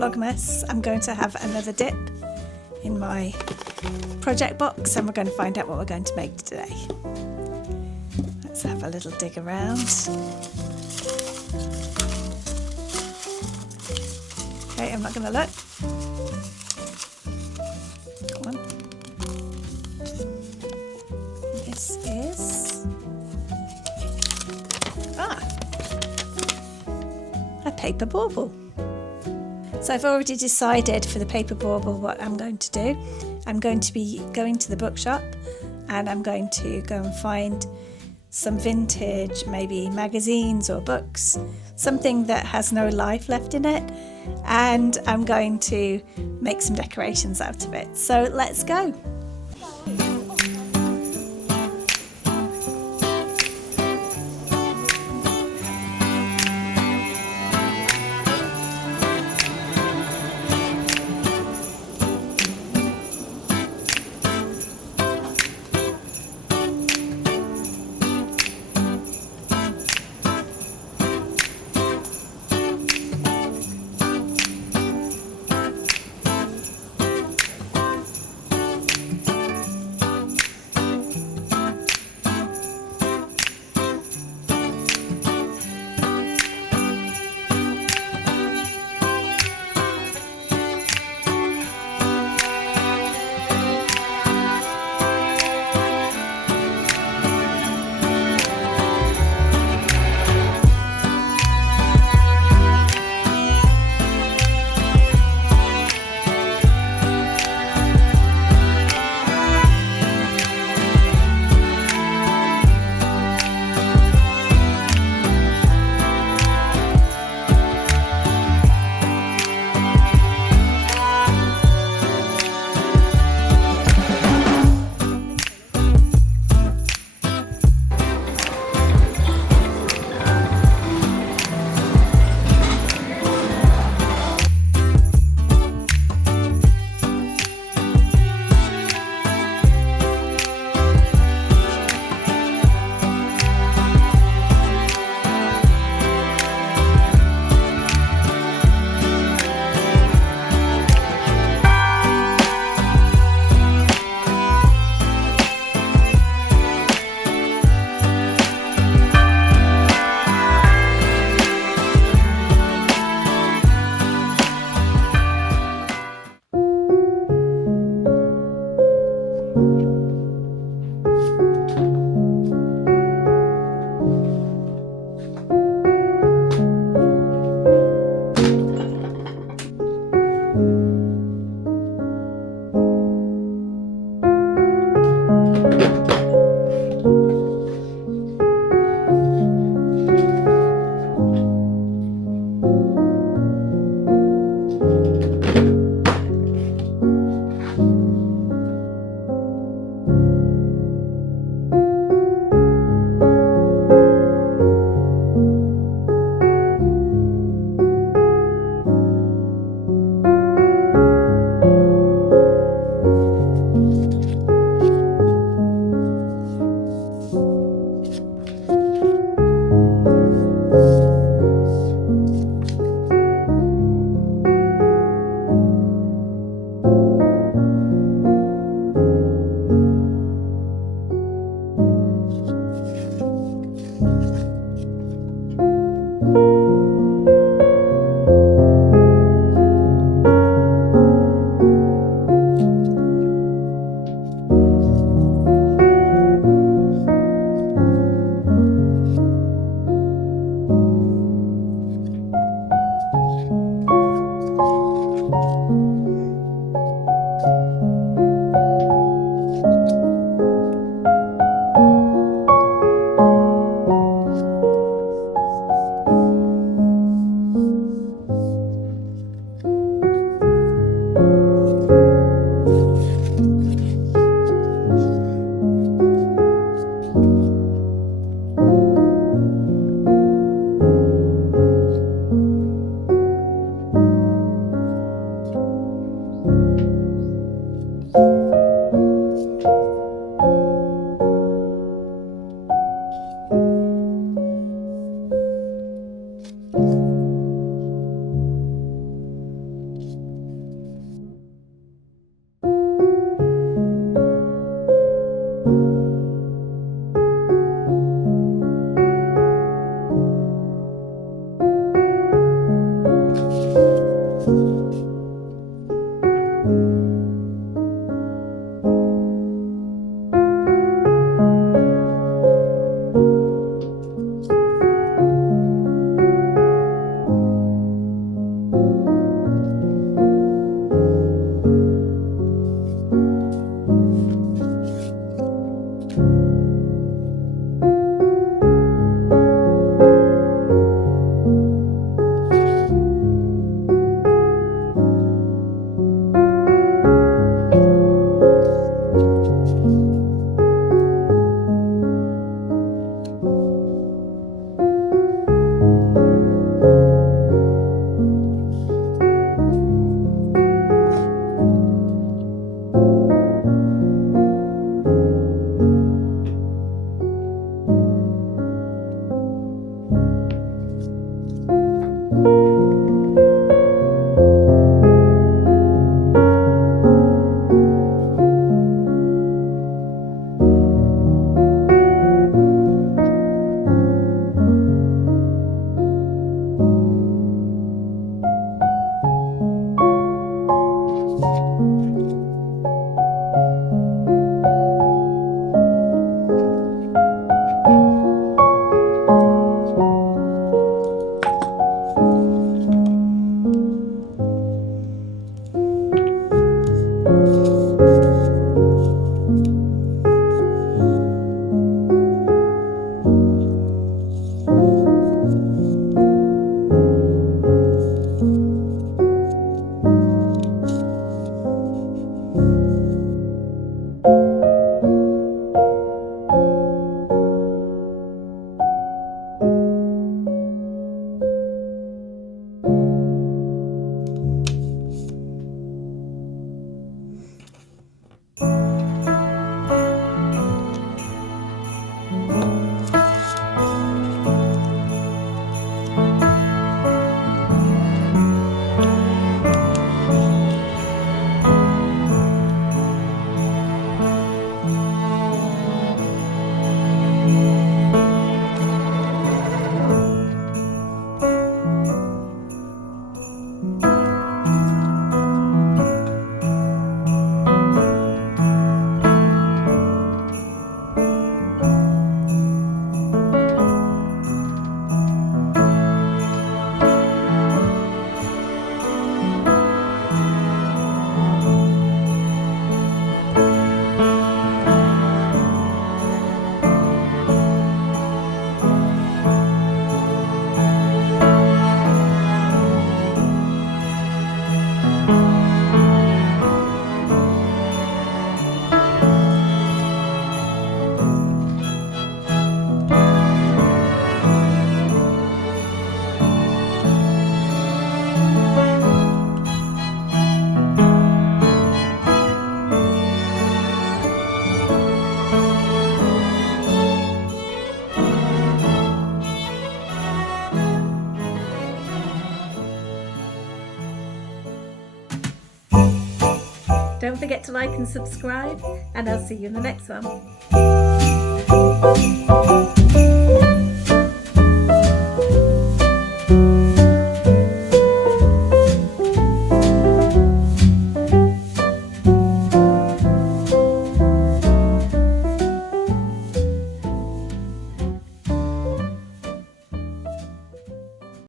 Vlogmas, I'm going to have another dip in my project box and we're going to find out what we're going to make today. Let's have a little dig around. Okay, I'm not going to look. Come on. This is a paper bauble. So I've already decided for the paper bauble what I'm going to do. I'm going to be going to the bookshop and I'm going to go and find some vintage, maybe magazines or books, something that has no life left in it, and I'm going to make some decorations out of it. So let's go. Don't forget to like and subscribe, and I'll see you in the next one.